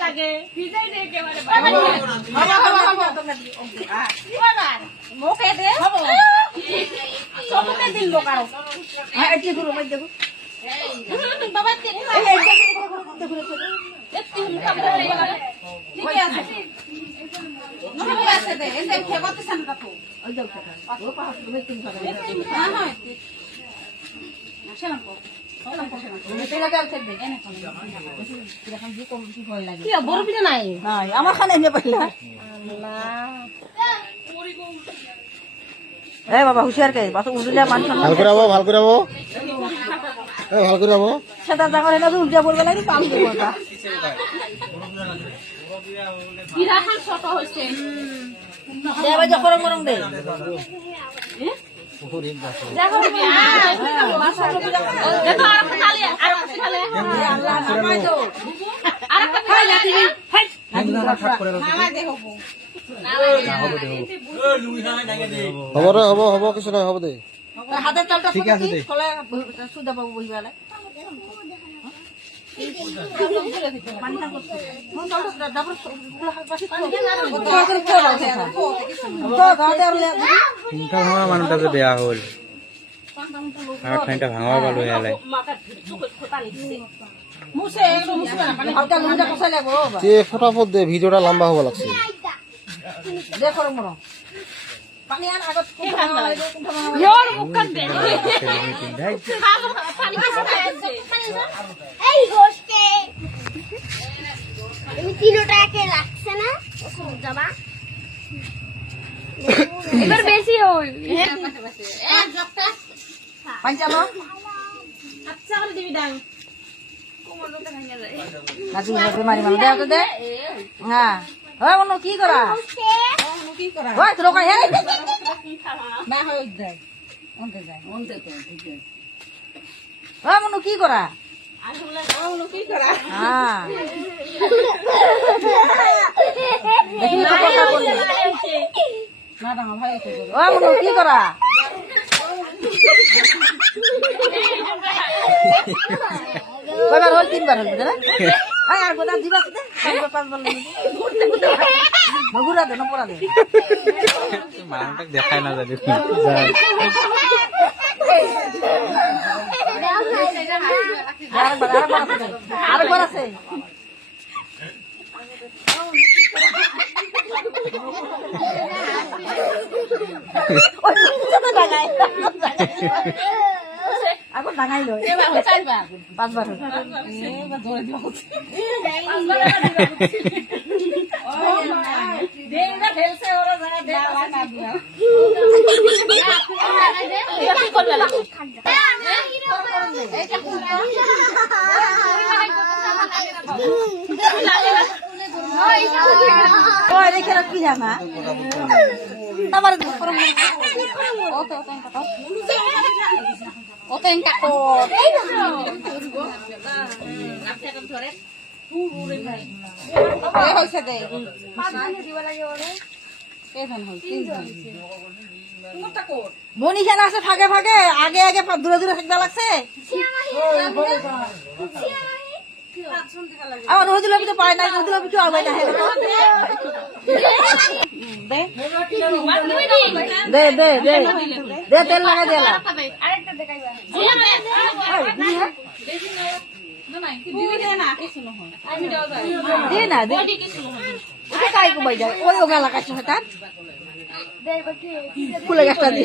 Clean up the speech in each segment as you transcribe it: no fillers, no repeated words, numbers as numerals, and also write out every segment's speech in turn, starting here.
লাগে ভিজাই দে একেবারে মুখে দে চোখে দিল কারো হ্যাঁ এটি গুলো মধ্যে দেখো বাবা তেরে একটু কাম করে গেল ঠিক আছে ঠিক আছে দে এসে খেবাতে সামনে রাখো ওই যাও টাকা ও পাহাড় তুমি তুমি খাবে হ্যাঁ হ্যাঁ আসেন আমার খানে বাবা হুশিয়ার কে উল্টা মানুষ ভাল করে ভাল করে ভাল করে সেটা জায়গা হলে উল্টা পড়বে লাগে কাম করবা ছোট হচ্ছে গরম দে হব কিছু নাই হব দে হাতের তালটা ঠিক আছে দে সুদা বাবু বহিবালে মানুষটা বেয়া হল আর ঠাইটা ভাঙাব পালো ইয়ালে ফটাফট দে ভিডিওটা লম্বা হব লাগছে এবার বেশি হয় পাঞ্চালো আচ্ছা বল দিবি দাও কোমর লোকে ভাঙা যায় নাকি বেমারি মানে দাও তো দে হ্যাঁ ওই মনু কি করা কি করা ওই তো কই হে না হয় দে ওনতে যায় ওনতে তো ঠিক আছে ওই মনু কি করা আসলে মনু কি করা হ্যাঁ দেখি তো কথা বলি না না ভাই তো ওই মনু কি করা কয়বার হল তিনবার হল না আর গোটা দিবা দে পাঁচবার ঘুরা দে না পড়া দে মানুষটা দেখায় না যাবে আরেকবার আছে এখন ডাঙাই লয় পাঁচবার রেখে রাখবি না আমার Oten kakot. হইছে দে মনিখান আছে ফাঁকে ফাঁকে আগে আগে দূরে দূরে থাকতে লাগছে আমার নজরুল তো পায় না নজরুল কেউ আগে না দে দে দে দে তেল লাগা দে আরেকটা দেখাইবা দে না দে ওটা কাই কো বাইজা ওই ওগা লাগাছ হঠাৎ ফুলে গাছটা দি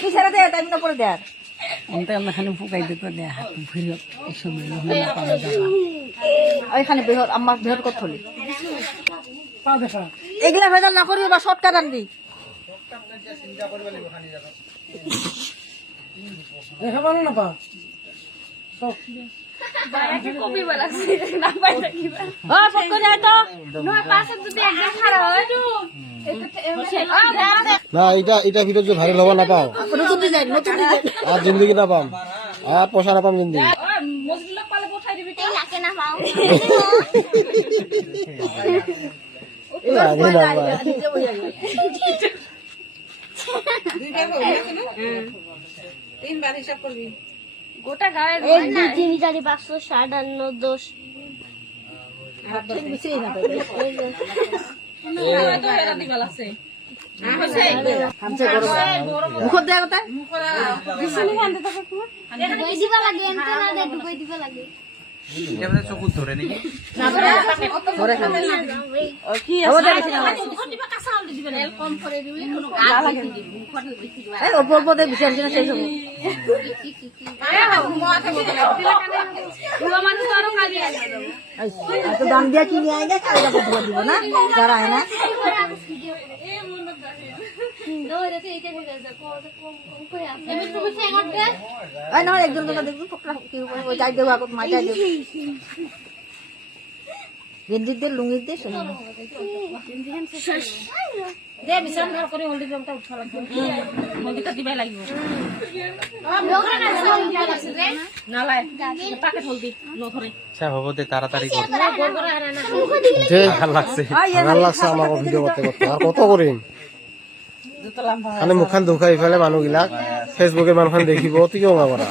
কিসেরা দে টাইম না পড়ে দে আর অন্তে আমরা খালি ফুকাই দিতে দে হাত ভিড় এসব ওইখানে বেহর আমার বেহর কত হলি এগুলা ভেজাল না করবি বা শর্টকাট আনবি বাইরে কবি বলাছে না বাইরে কি ও পক্ষ যায় তো নয় পাশে যদি একদম খারাপ হয় তো না এটা ভিডিও যে ভাইরাল হবা না পাও নতুন ডিজাইন আর জিন্দগি না পাম আর পয়সা না পাম জিন্দগি মজুরি লোক পালে পঠাই দিবি তো লাগে না পাও লাগে না পাও। তিনবার হিসাব করবি গোটা গায়ে 1 2 3 4 5 6 7 8 9 10 তো এরা দিবা লাগছে মুখত দেয়া কথা ডুবাই দিবা লাগে এনতে না দে ডুবাই দিবা লাগে এটা বোধহয় চকুত ধরে নাকি ধরে খাবে কি দিবা কাঁচা হলদি দিবেন এল কম করে দিবি কোনো এই অল্প অল্প দিয়ে বেশি আনছি না সেই সময় বুড়া মানুষ তো আরো কালি আসবে এত দাম দিয়ে কিনে আইলে কালকে বুঝবা দিব না যারা আয় না দৌড়ে তো এটা হয়ে যায় কম কম করে আমি তো বসে করতে এই না একজন কথা দেখবি পকড়া কি ওই যাই দেবো আগত মা যাই দেবো গেঞ্জি দিয়ে লুঙ্গি দিয়ে শুনি দে মিশ্রণ ভালো করে হলদি রংটা উঠা লাগবে হলদিটা দিবাই লাগবে না লাই পাকেট হলদি নখরে আচ্ছা হবো দে তাড়াতাড়ি কর যে ভাল লাগছে ভালো লাগছে আমাকে ভিডিও করতে করতে আর কত করিম খালি মুখখান দুখাই ফেলে মানুহবিলাক ফেচবুকে মানুহখান দেখিব তুই কিয় কৰা